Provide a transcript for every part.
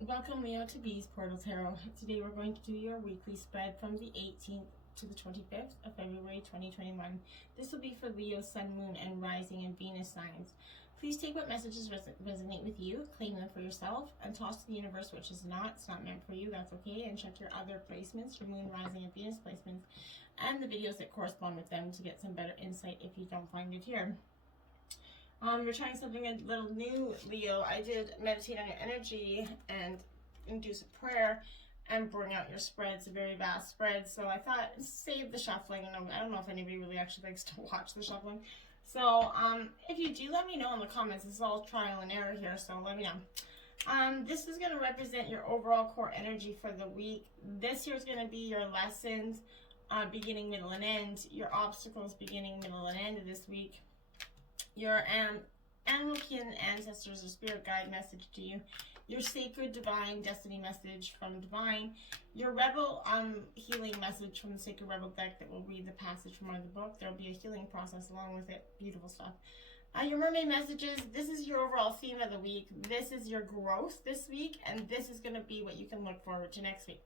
Welcome, Leo, to Bees Portal Tarot. Today we're going to do your weekly spread from the 18th to the 25th of February 2021. This will be for Leo, Sun, Moon, and Rising and Venus signs. Please take what messages resonate with you, claim them for yourself, and toss to the universe which is not. It's not meant for you, that's okay. And check your other placements, your Moon, Rising, and Venus placements, and the videos that correspond with them to get some better insight if you don't find it here. You're trying something a little new, Leo. I did meditate on your energy and induce a prayer and bring out your spread. It's a very vast spread, so I thought save the shuffling. I don't know if anybody really actually likes to watch the shuffling. So if you do, let me know in the comments. This is all trial and error here, so let me know. This is going to represent your overall core energy for the week. This here is going to be your lessons, beginning, middle, and end. Your obstacles, beginning, middle, and end of this week. Your animal kin, ancestors, or spirit guide message to you. Your sacred divine destiny message from divine. Your rebel healing message from the sacred rebel deck that will read the passage from the book. There will be a healing process along with it. Beautiful stuff. Your mermaid messages. This is your overall theme of the week. This is your growth this week, and this is going to be what you can look forward to next week.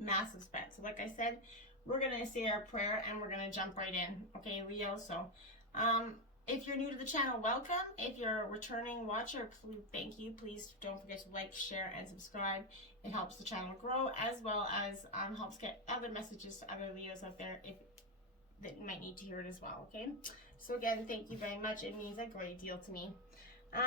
Massive spread. So like I said, we're going to say our prayer and we're going to jump right in. Okay, Leo? So if you're new to the channel, welcome. If you're a returning watcher, please, thank you. Please don't forget to like, share, and subscribe. It helps the channel grow, as well as helps get other messages to other Leos out there that might need to hear it as well, okay? So again, thank you very much. It means a great deal to me.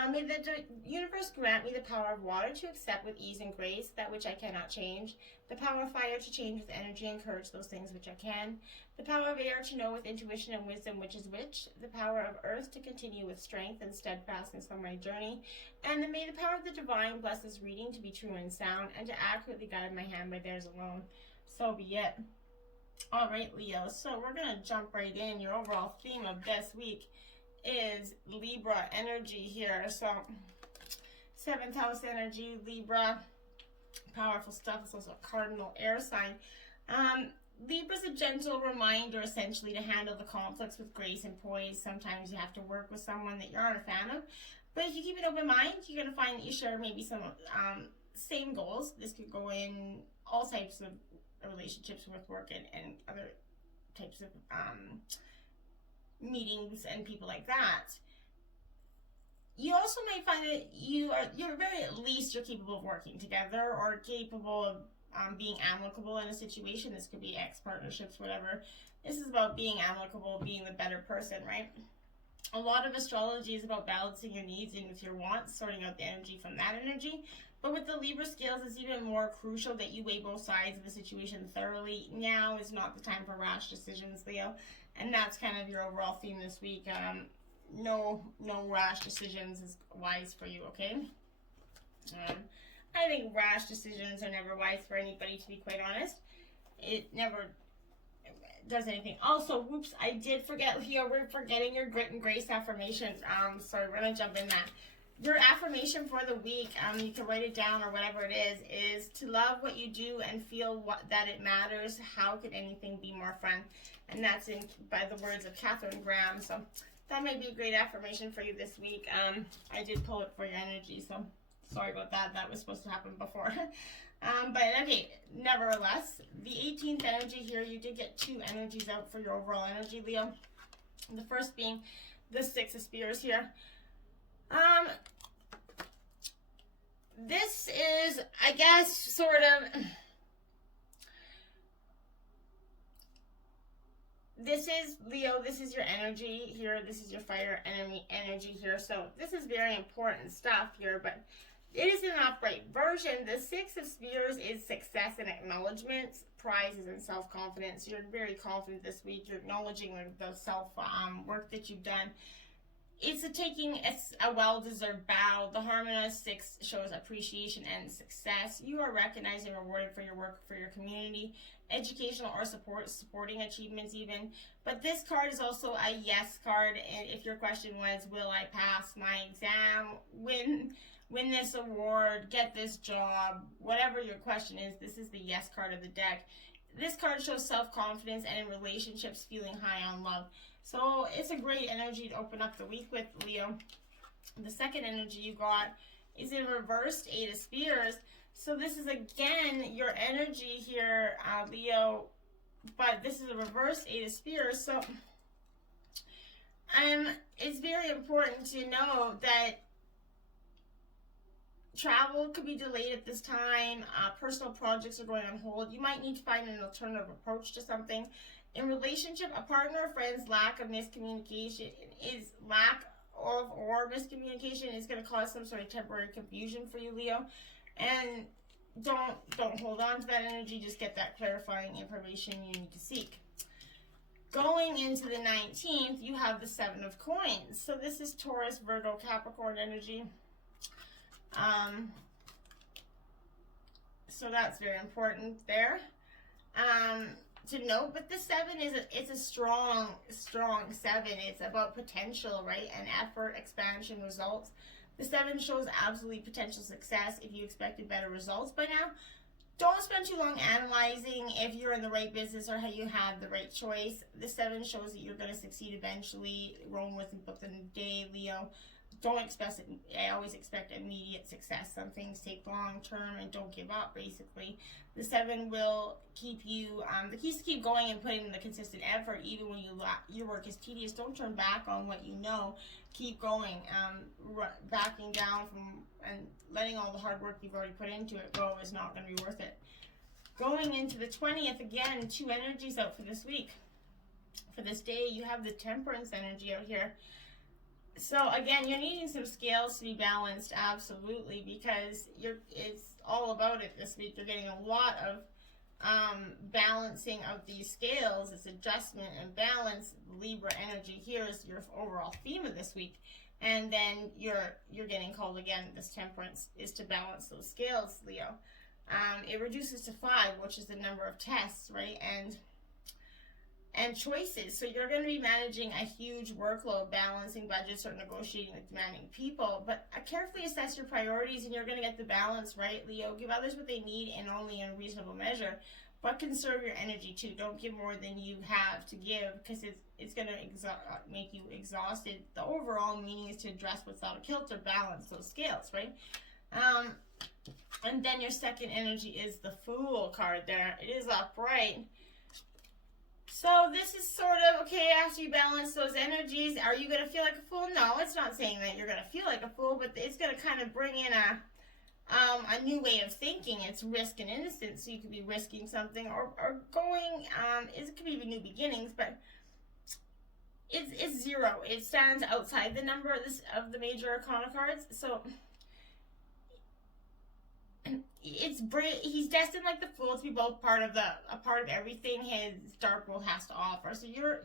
May the universe grant me the power of water to accept with ease and grace that which I cannot change, the power of fire to change with energy and courage those things which I can, the power of air to know with intuition and wisdom which is which, the power of earth to continue with strength and steadfastness on my journey, and then may the power of the divine bless this reading to be true and sound, and to accurately guide my hand by theirs alone. So be it. All right, Leo, so we're going to jump right in. Your overall theme of this week is Libra energy here. So 7th house energy, Libra, powerful stuff. It's also a cardinal air sign. Libra's a gentle reminder essentially to handle the conflicts with grace and poise. Sometimes you have to work with someone that you aren't a fan of, but if you keep an open mind, you're going to find that you share maybe some same goals. This could go in all types of relationships with work and other types of meetings and people like that. You also might find that you're very at least you're capable of working together or capable of being amicable in a situation. This could be ex-partnerships, whatever. This is about being amicable, being the better person, right? A lot of astrology is about balancing your needs in with your wants, sorting out the energy from that energy. But with the Libra scales, it's even more crucial that you weigh both sides of the situation thoroughly. Now is not the time for rash decisions, Leo. And that's kind of your overall theme this week. No rash decisions is wise for you, okay? I think rash decisions are never wise for anybody, to be quite honest. It never does anything. Also, whoops, I did forget, Leo, we're forgetting your grit and grace affirmation. Sorry, we're gonna jump in that. Your affirmation for the week, you can write it down or whatever it is to love what you do and feel that it matters. How could anything be more fun? And that's by the words of Catherine Graham. So that may be a great affirmation for you this week. I did pull it for your energy, so sorry about that. That was supposed to happen before. But okay, nevertheless, the 18th energy here, you did get 2 energies out for your overall energy, Leo. The first being the 6 of Spears here. This is, I guess, sort of, this is, Leo, this is your energy here. This is your fire enemy energy here. So this is very important stuff here, but it is an upright version. The 6 of Spears is success and acknowledgments, prizes, and self-confidence. You're very confident this week. You're acknowledging the self work that you've done. It's taking a well-deserved bow. The Harmonist 6 shows appreciation and success. You are recognized and rewarded for your work for your community, educational or supporting achievements even. But this card is also a yes card. And if your question was, will I pass my exam, win this award, get this job, whatever your question is, this is the yes card of the deck. This card shows self-confidence and in relationships feeling high on love. So it's a great energy to open up the week with, Leo. The second energy you got is in reversed 8 of Spears. So this is, again, your energy here, Leo, but this is a reversed 8 of Spears. So it's very important to know that travel could be delayed at this time. Personal projects are going on hold. You might need to find an alternative approach to something. In relationship, a partner or friend's lack of miscommunication or miscommunication is going to cause some sort of temporary confusion for you, Leo. And don't hold on to that energy. Just get that clarifying information you need to seek. Going into the 19th, you have the 7 of Coins. So this is Taurus, Virgo, Capricorn energy. So that's very important there to note. But the 7 it's a strong 7. It's about potential, right? And effort, expansion, results. The 7 shows absolutely potential success if you expected better results by now. Don't spend too long analyzing if you're in the right business or how you have the right choice. The 7 shows that you're going to succeed eventually. Roam with the day, Leo. Don't expect it. I always expect immediate success. Some things take long term, and don't give up, basically. The 7 will keep you, the keys to keep going and putting in the consistent effort, even when your work is tedious. Don't turn back on what you know. Keep going. Backing down from and letting all the hard work you've already put into it go is not going to be worth it. Going into the 20th, again, 2 energies out for this week. For this day, you have the Temperance energy out here. So again, you're needing some scales to be balanced, absolutely, because it's all about it this week. You're getting a lot of balancing of these scales. It's adjustment and balance. Libra energy here is your overall theme of this week. And then you're getting called again, this Temperance is to balance those scales, Leo. It reduces to 5, which is the number of tests, right? And choices. So you're going to be managing a huge workload, balancing budgets or negotiating with demanding people. But carefully assess your priorities and you're going to get the balance right, Leo. Give others what they need and only in a reasonable measure. But conserve your energy too. Don't give more than you have to give, because it's going to make you exhausted. The overall meaning is to address what's out of kilter, balance those scales, right? And then your second energy is the Fool card there. It is upright. So this is sort of, okay, after you balance those energies, are you going to feel like a fool? No, it's not saying that you're going to feel like a fool, but it's going to kind of bring in a new way of thinking. It's risk and innocence, so you could be risking something or going, it could be new beginnings, but it's 0. It stands outside the number of the major arcana cards, so he's destined like the Fool to be both a part of everything his dark world has to offer. So you're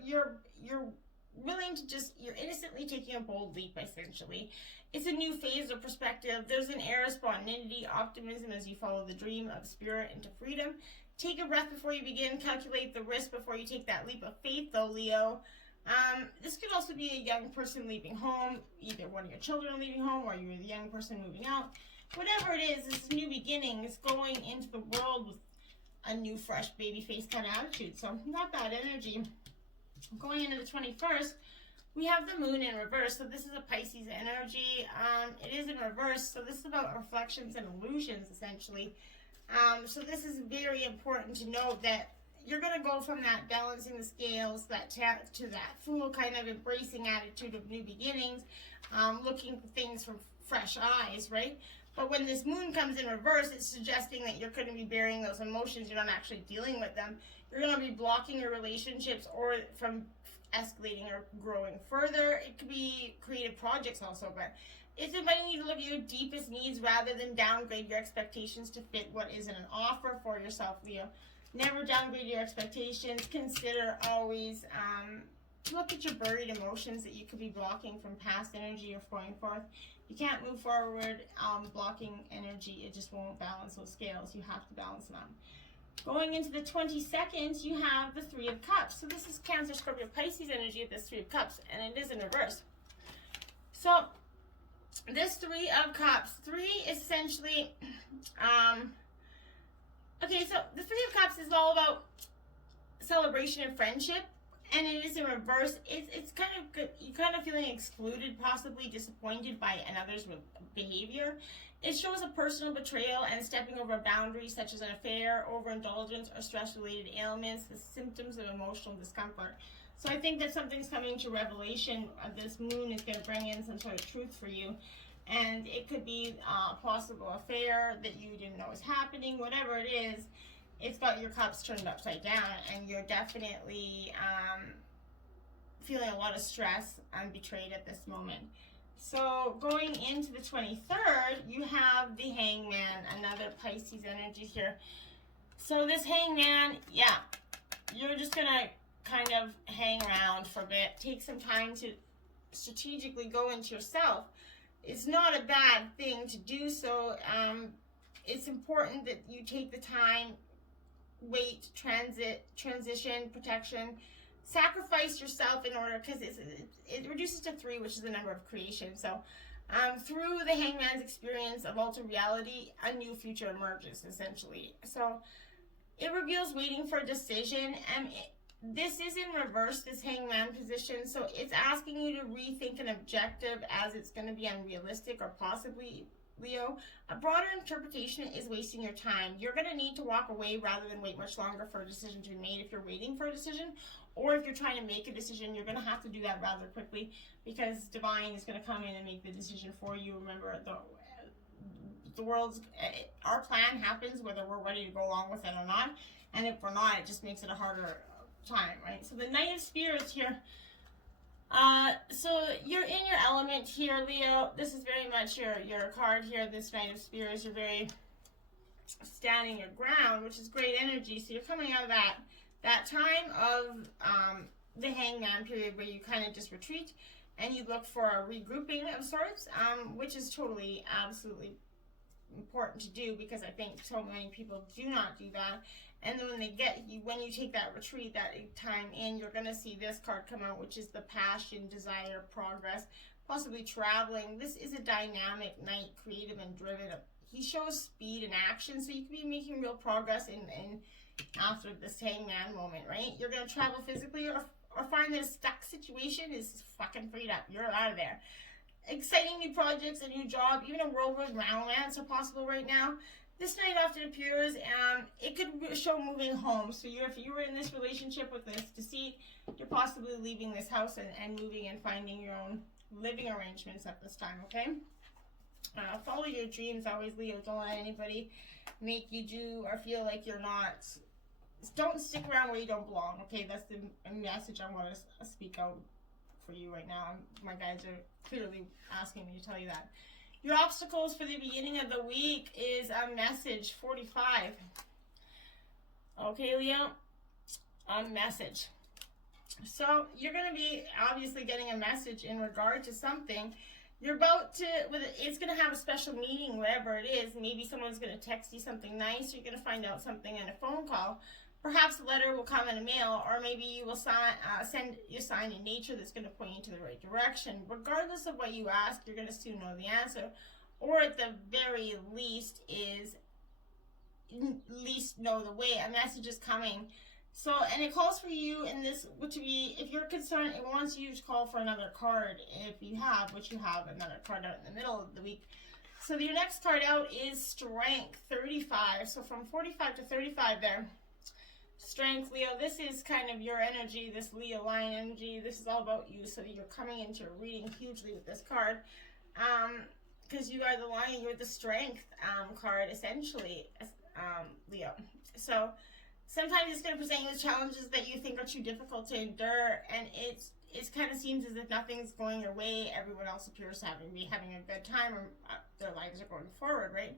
willing to you're innocently taking a bold leap, essentially. It's a new phase of perspective. There's an air of spontaneity, optimism as you follow the dream of spirit into freedom. Take a breath before you begin. Calculate the risk before you take that leap of faith, though, Leo. This could also be a young person leaving home. Either one of your children leaving home or you're the young person moving out. Whatever it is, it's new beginnings, going into the world with a new, fresh, baby face kind of attitude. So not bad energy. Going into the 21st, we have the Moon in reverse. So this is a Pisces energy. It is in reverse. So this is about reflections and illusions, essentially. So this is very important to note that you're going to go from that balancing the scales to that Fool kind of embracing attitude of new beginnings, looking for things from fresh eyes, right? But when this Moon comes in reverse, it's suggesting that you're going to be burying those emotions. You're not actually dealing with them. You're going to be blocking your relationships or from escalating or growing further. It could be creative projects also, but it's inviting you to look at your deepest needs rather than downgrade your expectations to fit what is an offer for yourself, Leo. Never downgrade your expectations. Consider always, look at your buried emotions that you could be blocking from past energy or flowing forth. You can't move forward blocking energy. It just won't balance those scales. You have to balance them. Going into the 22nd, you have the 3 of Cups. So this is Cancer, Scorpio, Pisces energy of this 3 of Cups, and it is in reverse. So this 3 of Cups, 3 essentially, okay, so the 3 of Cups is all about celebration and friendship, and it is in reverse. It's kind of good. You're kind of feeling excluded, possibly disappointed by another's behavior. It shows a personal betrayal and stepping over boundaries such as an affair, overindulgence, or stress-related ailments, the symptoms of emotional discomfort. So I think that something's coming to revelation. This moon is going to bring in some sort of truth for you. And it could be a possible affair that you didn't know was happening, whatever it is. It's got your cups turned upside down, and you're definitely feeling a lot of stress and betrayed at this moment. So going into the 23rd, you have the Hangman, another Pisces energy here. So this Hangman, yeah, you're just going to kind of hang around for a bit. Take some time to strategically go into yourself. It's not a bad thing to do so. It's important that you take the time, wait, transition, protection, sacrifice yourself in order, because it reduces to 3, which is the number of creation. So through the Hangman's experience of altered reality, a new future emerges, essentially. So it reveals waiting for a decision, and this is in reverse, this Hangman position, so it's asking you to rethink an objective as it's going to be unrealistic or possibly, Leo. A broader interpretation is wasting your time. You're going to need to walk away rather than wait much longer for a decision to be made if you're waiting for a decision, or if you're trying to make a decision, you're going to have to do that rather quickly, because Divine is going to come in and make the decision for you. Remember, the world's, our plan happens whether we're ready to go along with it or not, and if we're not, it just makes it a harder time, right? So the Knight of Spirits here, so you're in your element here, Leo. This is very much your card here, this Knight of Spirits. You're very standing your ground, which is great energy. So you're coming out of that time of the Hangman period where you kind of just retreat and you look for a regrouping of sorts, which is totally, absolutely important to do, because I think so many people do not do that. And then when you take that retreat, that time in, you're going to see this card come out, which is the passion, desire, progress, possibly traveling. This is a dynamic knight, creative and driven. He shows speed and action, so you can be making real progress in after this Hangman moment, right? You're going to travel physically or find this stuck situation is fucking freed up. You're out of there. Exciting new projects, a new job, even a whirlwind romance are possible right now. This night often appears, it could show moving home. So if you were in this relationship with this deceit, you're possibly leaving this house and moving and finding your own living arrangements at this time, okay? Follow your dreams always, Leo. Don't let anybody make you do or feel like you're not. Don't stick around where you don't belong, okay? That's the message I want to speak out for you right now. My guys are clearly asking me to tell you that. Your obstacles for the beginning of the week is a message 45. Okay, Leo? A message. So you're going to be obviously getting a message in regard to something. You're about to, it's going to have a special meeting, whatever it is. Maybe someone's going to text you something nice. You're going to find out something in a phone call. Perhaps a letter will come in a mail, or maybe you will send your sign in nature that's going to point you to the right direction. Regardless of what you ask, you're going to soon know the answer, or at the very least know the way. A message is coming. So, and it calls for you in this to be, if you're concerned, it wants you to call for another card if you have, which you have another card out in the middle of the week. So your next card out is Strength 35. So from 45 to 35 there. Strength, Leo, this is kind of your energy, this Leo line energy. This is all about you, so you're coming into your reading hugely with this card. Because you are the lion, you're the strength card, essentially, Leo. So sometimes it's going to present you with challenges that you think are too difficult to endure, and it kind of seems as if nothing's going your way. Everyone else appears to be having a good time, or their lives are going forward, right?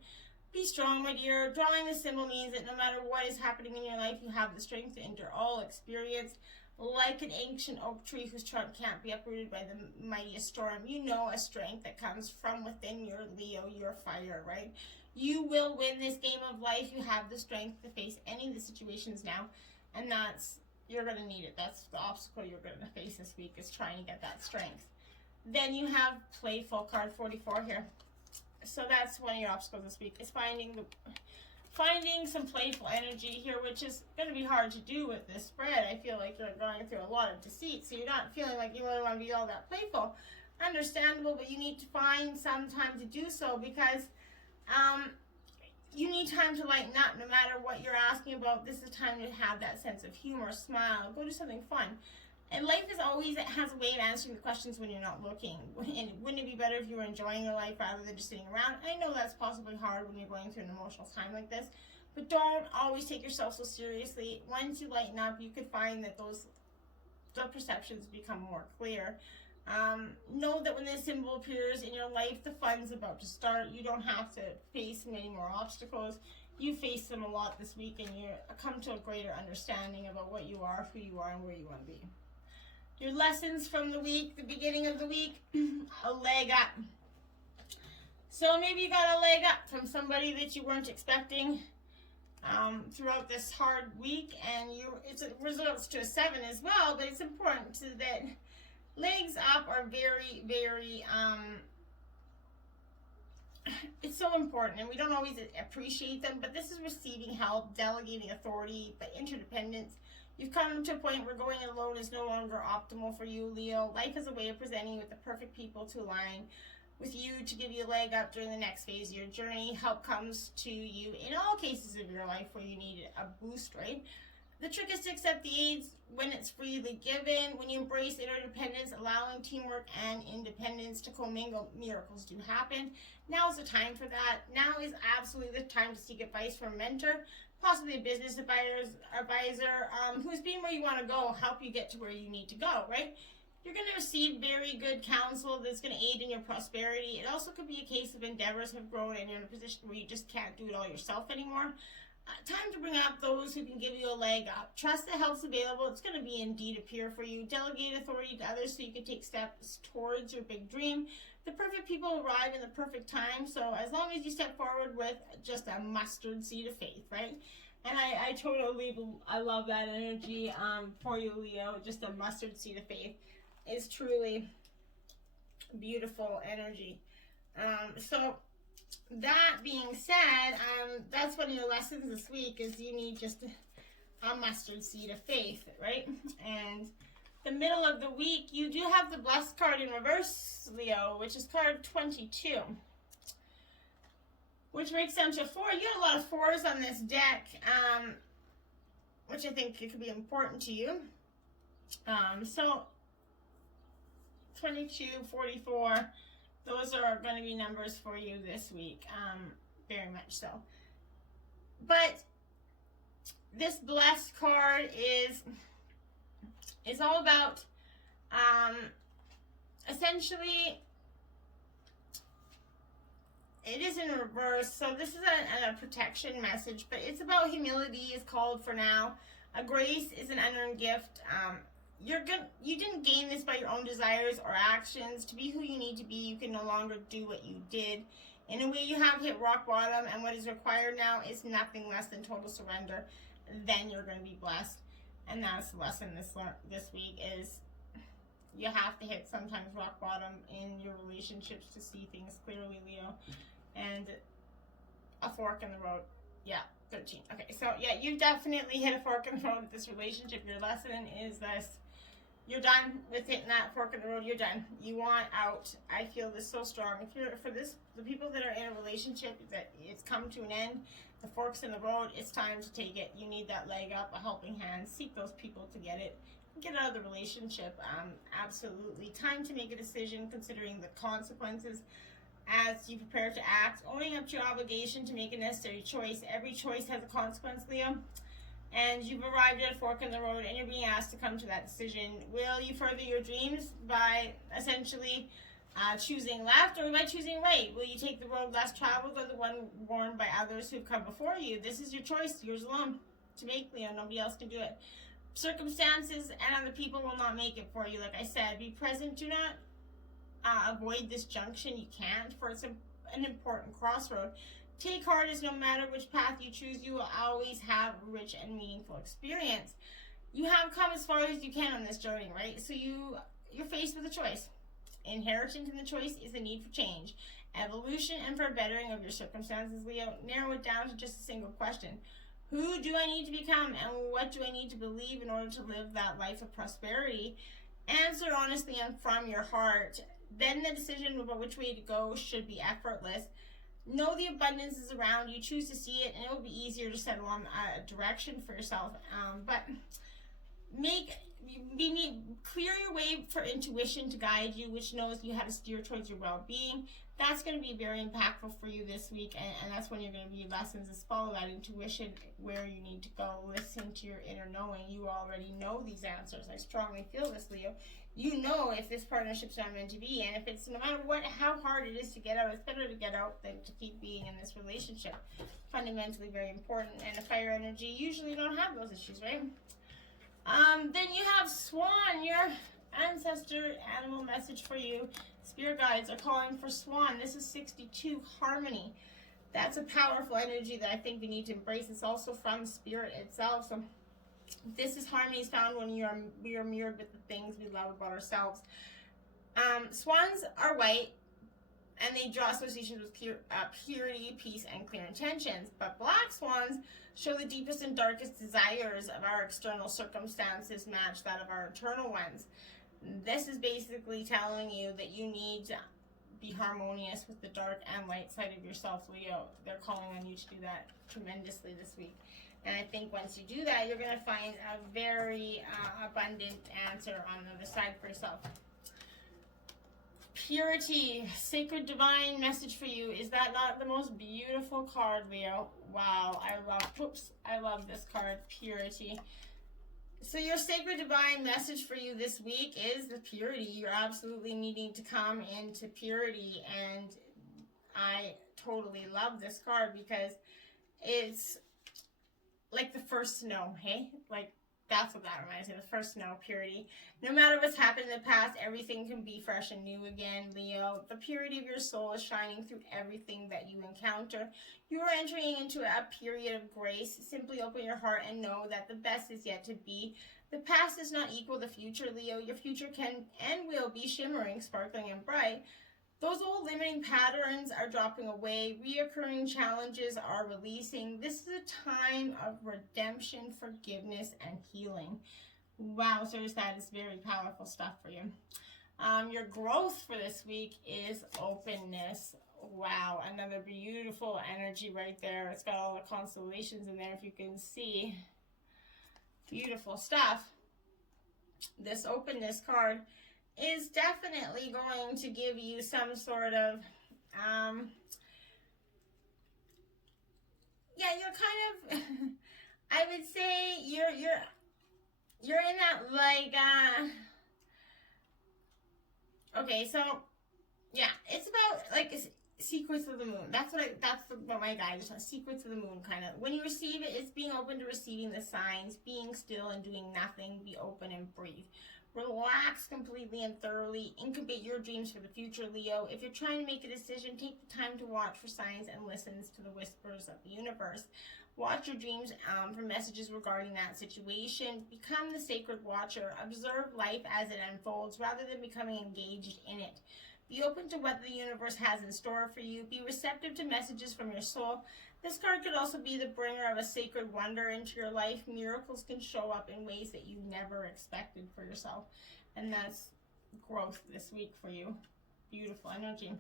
Be strong, my dear. Drawing the symbol means that no matter what is happening in your life, you have the strength to endure all experience. Like an ancient oak tree whose trunk can't be uprooted by the mightiest storm, you know a strength that comes from within your Leo, your fire, right? You will win this game of life. You have the strength to face any of the situations now, and you're going to need it. That's the obstacle you're going to face this week, is trying to get that strength. Then you have Playful, card 44 here. So that's one of your obstacles this week, is finding some playful energy here, which is going to be hard to do with this spread. I feel like you're going through a lot of deceit, so you're not feeling like you really want to be all that playful. Understandable, but you need to find some time to do so, because you need time to lighten up. No matter what you're asking about, this is time to have that sense of humor, smile, go do something fun. And life is always, it has a way of answering the questions when you're not looking. And wouldn't it be better if you were enjoying your life rather than just sitting around? I know that's possibly hard when you're going through an emotional time like this, but don't always take yourself so seriously. Once you lighten up, you could find that the perceptions become more clear. Know that when this symbol appears in your life, the fun's about to start. You don't have to face many more obstacles. You face them a lot this week, and you come to a greater understanding about what you are, who you are, and where you want to be. Your lessons from the week, the beginning of the week, a leg up. So maybe you got a leg up from somebody that you weren't expecting throughout this hard week, and it results to a 7 as well, but it's important that legs up are very, very, it's so important, and we don't always appreciate them, but this is receiving help, delegating authority, but interdependence. You've come to a point where going it alone is no longer optimal for you, Leo. Life is a way of presenting you with the perfect people to align with you to give you a leg up during the next phase of your journey. Help comes to you in all cases of your life where you need a boost, right? The trick is to accept the aids when it's freely given. When you embrace interdependence, allowing teamwork and independence to commingle, miracles do happen. Now is the time for that. Now is absolutely the time to seek advice from a mentor, possibly a business advisor who's been where you want to go, help you get to where you need to go, right? You're going to receive very good counsel that's going to aid in your prosperity. It also could be a case of endeavors have grown and you're in a position where you just can't do it all yourself anymore. Time to bring up those who can give you a leg up. Trust the help's available. It's going to be indeed appear for you. Delegate authority to others so you can take steps towards your big dream. The perfect people arrive in the perfect time. So as long as you step forward with just a mustard seed of faith, right? And I totally, I love that energy for you, Leo. Just a mustard seed of faith is truly beautiful energy. So that being said, that's one of your lessons this week is you need just a mustard seed of faith, right? And the middle of the week, you do have the blessed card in reverse, Leo, which is card 22, which breaks down to 4. You got a lot of 4s on this deck, which I think it could be important to you. So 22, 44, those are going to be numbers for you this week, very much so. But this blessed card is all about, essentially, it is in reverse, so this is a protection message, but it's about humility is called for now. A grace is an unearned gift. You didn't gain this by your own desires or actions. To be who you need to be, you can no longer do what you did. In a way, you have hit rock bottom, and what is required now is nothing less than total surrender. Then you're going to be blessed. And that's the lesson this week is you have to hit sometimes rock bottom in your relationships to see things clearly, Leo. And a fork in the road. Yeah, 13. Okay, so yeah, you definitely hit a fork in the road with this relationship. Your lesson is this. You're done with hitting that fork in the road. You're done. You want out. I feel this so strong. If you're the people that are in a relationship that it's come to an end, the fork's in the road, it's time to take it. You need that leg up, a helping hand. Seek those people to get it. Get out of the relationship. Absolutely. Time to make a decision considering the consequences as you prepare to act. Owning up to your obligation to make a necessary choice. Every choice has a consequence, Leo. And you've arrived at a fork in the road and you're being asked to come to that decision. Will you further your dreams by essentially choosing left or by choosing right? Will you take the road less traveled or the one worn by others who've come before you? This is your choice, yours alone to make, Leo. Nobody else can do it. Circumstances and other people will not make it for you. Like I said, be present. Do not avoid this junction. You can't, for it's an important crossroad. Take heart as no matter which path you choose, you will always have a rich and meaningful experience. You have come as far as you can on this journey, right? So you're faced with a choice. Inherent in the choice is the need for change. evolution, and for bettering of your circumstances, Leo. Narrow it down to just a single question. Who do I need to become, and what do I need to believe in order to live that life of prosperity? Answer honestly and from your heart. Then the decision about which way to go should be effortless. Know the abundance is around you. Choose to see it, and it will be easier to settle on a direction for yourself. But clear your way for intuition to guide you, which knows you how to steer towards your well-being. That's going to be very impactful for you this week, and that's when you're going to be lessons is follow that intuition where you need to go. Listen to your inner knowing. You already know these answers. I strongly feel this, Leo. You know if this partnership's not meant to be, and if it's no matter what, how hard it is to get out, it's better to get out than to keep being in this relationship. Fundamentally very important, and a fire energy usually don't have those issues, right? Then you have Swan, your ancestor animal message for you. Spirit guides are calling for Swan. This is 62 harmony. That's a powerful energy that I think we need to embrace. It's also from spirit itself. So this is harmony is found when we are mirrored with the things we love about ourselves. Swans are white, and they draw associations with purity, peace, and clear intentions. But black swans show the deepest and darkest desires of our external circumstances match that of our internal ones. This is basically telling you that you need to be harmonious with the dark and light side of yourself, Leo. They're calling on you to do that tremendously this week. And I think once you do that, you're going to find a very abundant answer on the other side for yourself. Purity, sacred divine message for you. Is that not the most beautiful card, Leo? Wow, I love this card, purity. So your sacred divine message for you this week is the purity. You're absolutely needing to come into purity, and I totally love this card because it's like the first snow, hey? Like, that's what that reminds me of, the first snow, purity. No matter what's happened in the past, everything can be fresh and new again, Leo. The purity of your soul is shining through everything that you encounter. You are entering into a period of grace. Simply open your heart and know that the best is yet to be. The past does not equal the future, Leo. Your future can and will be shimmering, sparkling, and bright. Those old limiting patterns are dropping away. Reoccurring challenges are releasing. This is a time of redemption, forgiveness, and healing. Wow, sirs, that is very powerful stuff for you. Your growth for this week is openness. Wow, another beautiful energy right there. It's got all the constellations in there, if you can see. Beautiful stuff. This openness card is definitely going to give you some sort of, yeah, you're kind of, I would say you're in that, like, okay, so, yeah, it's about, like, secrets of the moon. That's what my guide is, secrets of the moon, kind of. When you receive it, it's being open to receiving the signs, being still and doing nothing, be open and breathe. Relax completely and thoroughly. Incubate your dreams for the future, Leo. If you're trying to make a decision, take the time to watch for signs and listen to the whispers of the universe. Watch your dreams for messages regarding that situation. Become the sacred watcher. Observe life as it unfolds rather than becoming engaged in it. Be open to what the universe has in store for you. Be receptive to messages from your soul. This card could also be the bringer of a sacred wonder into your life. Miracles can show up in ways that you never expected for yourself. And that's growth this week for you. Beautiful energy.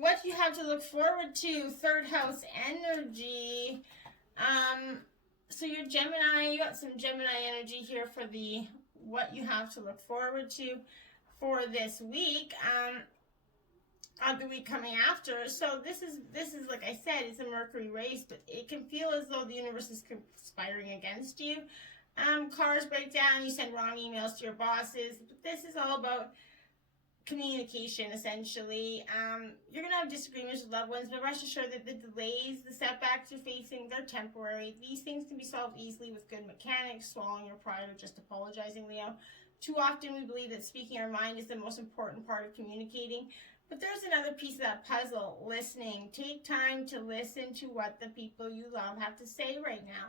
What do you have to look forward to? Third house energy. So you're Gemini. You got some Gemini energy here for the what you have to look forward to for this week. The week coming after. So this is like I said, it's a Mercury race, but it can feel as though the universe is conspiring against you. Cars break down, you send wrong emails to your bosses, but this is all about communication, essentially. You're gonna have disagreements with loved ones, but rest assured that the delays, the setbacks you're facing, they're temporary. These things can be solved easily with good mechanics, swallowing your pride, or just apologizing, Leo. Too often we believe that speaking our mind is the most important part of communicating. But there's another piece of that puzzle, listening. Take time to listen to what the people you love have to say right now.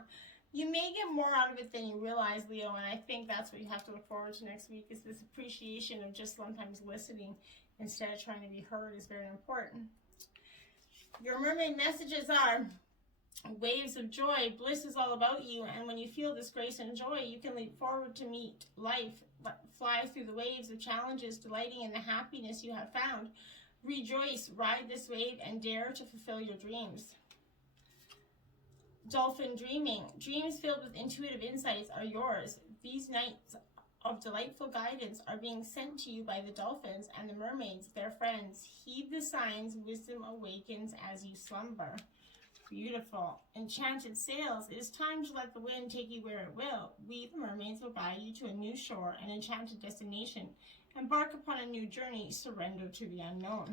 You may get more out of it than you realize, Leo, and I think that's what you have to look forward to next week is this appreciation of just sometimes listening instead of trying to be heard is very important. Your mermaid messages are waves of joy. Bliss is all about you, and when you feel this grace and joy, you can leap forward to meet life, fly through the waves of challenges, delighting in the happiness you have found. Rejoice, ride this wave, and dare to fulfill your dreams. Dolphin dreaming. Dreams filled with intuitive insights are yours. These nights of delightful guidance are being sent to you by the dolphins and the mermaids, their friends. Heed the signs, wisdom awakens as you slumber. Beautiful. Enchanted sails. It is time to let the wind take you where it will. We, the mermaids, will guide you to a new shore, an enchanted destination. Embark upon a new journey. Surrender to the unknown.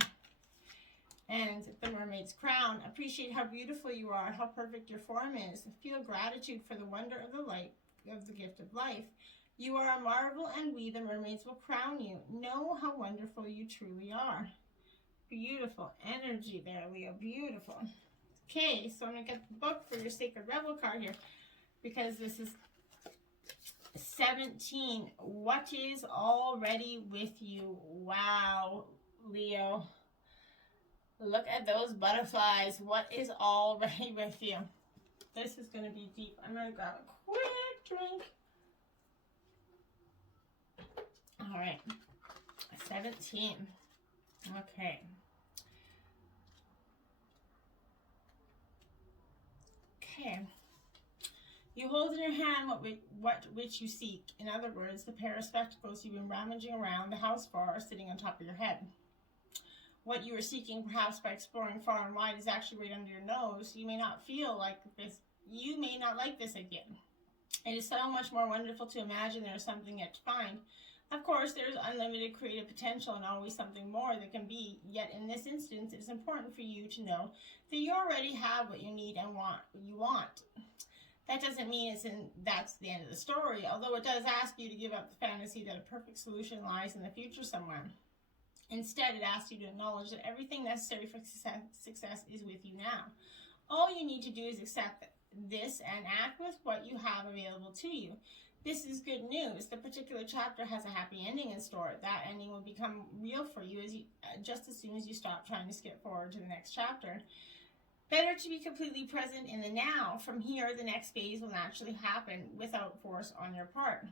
And the mermaid's crown. Appreciate how beautiful you are, how perfect your form is. Feel gratitude for the wonder of the light, of the gift of life. You are a marvel, and we, the mermaids, will crown you. Know how wonderful you truly are. Beautiful energy there, Leo. Beautiful. Okay, so I'm going to get the book for your Sacred Rebel card here, because this is 17. What is already with you? Wow, Leo. Look at those butterflies. What is already with you? This is going to be deep. I'm going to grab a quick drink. All right, 17. Okay. Okay. You hold in your hand what which you seek. In other words, the pair of spectacles you've been rummaging around the house for are sitting on top of your head. What you are seeking, perhaps by exploring far and wide, is actually right under your nose. You may not feel like this. You may not like this again. It is so much more wonderful to imagine there is something yet to find. Of course, there is unlimited creative potential and always something more that can be. Yet in this instance, it is important for you to know that you already have what you need and what you want. That doesn't mean that's the end of the story, although it does ask you to give up the fantasy that a perfect solution lies in the future somewhere. Instead, it asks you to acknowledge that everything necessary for success is with you now. All you need to do is accept this and act with what you have available to you. This is good news. The particular chapter has a happy ending in store. That ending will become real for you just as soon as you stop trying to skip forward to the next chapter. Better to be completely present in the now. From here, the next phase will naturally happen without force on your part.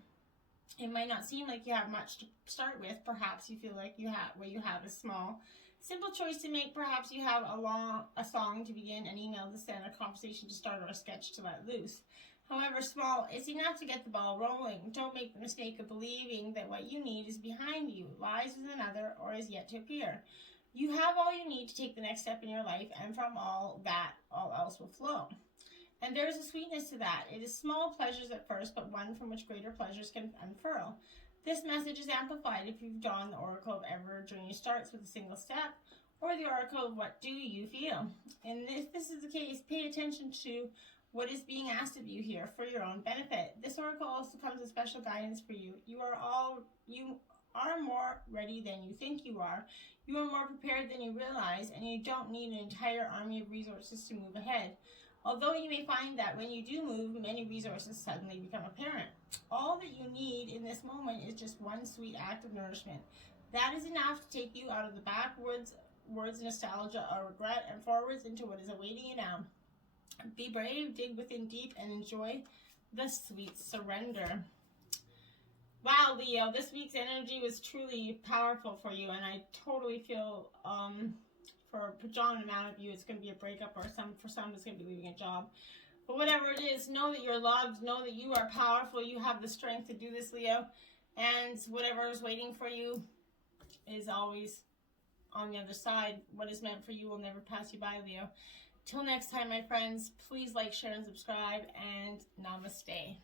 It might not seem like you have much to start with. Perhaps you feel like what you have is small. Simple choice to make. Perhaps you have a song to begin, an email to send, a conversation to start, or a sketch to let loose. However small, it's enough to get the ball rolling. Don't make the mistake of believing that what you need is behind you, lies with another, or is yet to appear. You have all you need to take the next step in your life, and from all that, all else will flow. And there is a sweetness to that. It is small pleasures at first, but one from which greater pleasures can unfurl. This message is amplified if you've drawn the Oracle of Ever Journey starts with a single step, or the Oracle of What Do You Feel? And if this is the case, pay attention to what is being asked of you here for your own benefit. This oracle also comes with special guidance for you. You are more ready than you think you are. You are more prepared than you realize, and you don't need an entire army of resources to move ahead. Although you may find that when you do move, many resources suddenly become apparent. All that you need in this moment is just one sweet act of nourishment. That is enough to take you out of the backwoods, words of nostalgia or regret, and forwards into what is awaiting you now. Be brave, dig within deep, and enjoy the sweet surrender. Wow, Leo, this week's energy was truly powerful for you, and I totally feel for a predominant amount of you, it's going to be a breakup, or for some, it's going to be leaving a job. But whatever it is, know that you're loved, know that you are powerful, you have the strength to do this, Leo, and whatever is waiting for you is always on the other side. What is meant for you will never pass you by, Leo. Till next time, my friends, please like, share, and subscribe, and namaste.